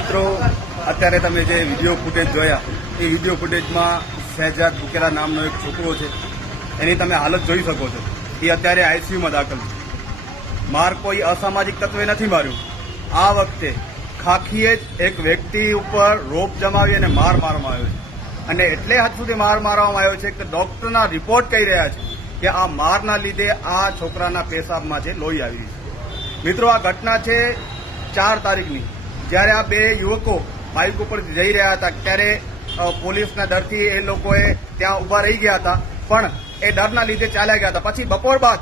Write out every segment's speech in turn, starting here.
મિત્રો, અત્યારે તમે જે વિડીયો ફૂટેજ જોયા એ વિડીયો ફૂટેજમાં શહેજાદ બુકેલા નામનો એક છોકરો છે, એની તમે હાલત જોઈ શકો છો. એ અત્યારે આઈસીયુમાં દાખલ છે. માર કોઈ અસામાજિક તત્વે નથી માર્યું. આ વખતે ખાખીએ જ એક વ્યક્તિ ઉપર રોપ જમાવી અને માર મારવામાં આવ્યો છે, અને એટલે હદ સુધી માર મારવામાં આવ્યો છે કે ડોક્ટરના રિપોર્ટ કહી રહ્યા છે કે આ મારના લીધે આ છોકરાના પેશાબમાં જે લોહી આવી છે. મિત્રો, આ ઘટના છે 4 તારીખની. જ્યારે આ 2 યુવકો બાઇક ઉપર જઈ રહ્યા હતા ત્યારે પોલીસના ડરથી એ લોકોએ ત્યાં ઉભા રહી ગયા હતા, પણ એ ડરના લીધે ચાલ્યા ગયા હતા. પછી બપોર બાદ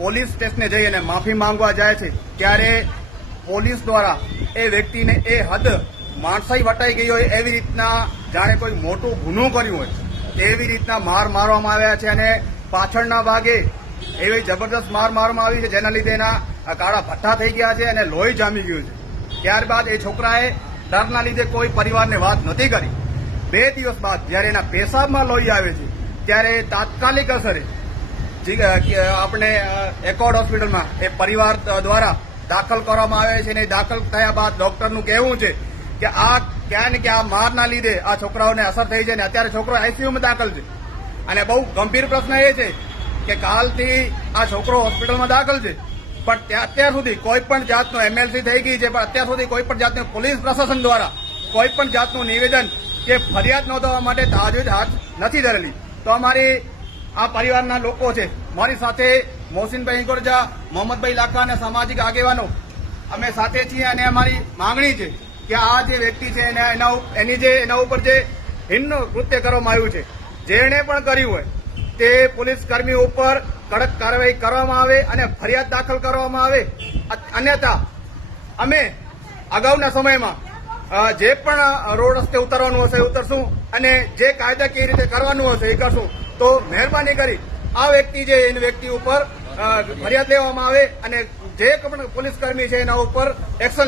પોલીસ સ્ટેશને જઈ અને માફી માંગવા જાય છે ત્યારે પોલીસ દ્વારા એ વ્યક્તિને એ હદ માણસાઈ વટાઈ ગઈ હોય એવી રીતના, જાણે કોઈ મોટું ગુનો કર્યું હોય એવી રીતના માર મારવામાં આવ્યા છે, અને પાછળના ભાગે એવી જબરદસ્ત માર મારવામાં આવી છે જેના લીધે એના કાળા ભઠ્ઠા થઈ ગયા છે અને લોહી જામી ગયું છે. ત્યારબાદ એ છોકરાએ ડરના લીધે કોઈ પરિવારને વાત નથી કરી. 2 દિવસ બાદ જયારે એના પેશાબમાં લોહી આવે છે ત્યારે તાત્કાલિક અસરે આપણે એકોર્ડ હોસ્પિટલમાં એ પરિવાર દ્વારા દાખલ કરવામાં આવે છે, અને દાખલ થયા બાદ ડોક્ટરનું કહેવું છે કે આ ક્યાં ને ક્યાં મારના લીધે આ છોકરાઓને અસર થઈ છે, અને અત્યારે છોકરો આઈસીયુમાં દાખલ છે. અને બહુ ગંભીર પ્રશ્ન એ છે કે કાલથી આ છોકરો હોસ્પિટલમાં દાખલ છે, પણ અત્યાર સુધી કોઈ પણ જાતનું એમએલસી થઈ ગઈ છે, પણ અત્યાર સુધી કોઈ પણ જાતનું પોલીસ પ્રશાસન દ્વારા કોઈ પણ જાતનું નિવેદન કે ફરિયાદ નોંધવા માટે તાજવીજ હાથ નથી ધરેલી. તો અમારી આ પરિવારના લોકો છે, મારી સાથે મોહસિનભાઈ ઇંકોરજા, મોહમ્મદભાઈ લાખા અને સામાજિક આગેવાનો અમે સાથે છીએ, અને અમારી માંગણી છે કે આ જે વ્યક્તિ છે એના ઉપર જે હિન્ન કૃત્ય કરવામાં આવ્યું છે, જેણે પણ કર્યું હોય તે પોલીસ કર્મીઓ ઉપર કડક કાર્યવાહી કરવામાં આવે અને ફરિયાદ દાખલ કરવામાં આવે. અન્યથા અમે અગાઉના સમયમાં જે પણ રોડ રસ્તે ઉતરવાનું હશે ઉતરશું, અને જે કાયદાકીય રીતે કરવાનું હશે એ કરશું. તો મહેરબાની કરી આ વ્યક્તિ છે એની વ્યક્તિ ઉપર ફરિયાદ લેવામાં આવે અને જે પણ પોલીસ કર્મી છે એના ઉપર એક્શન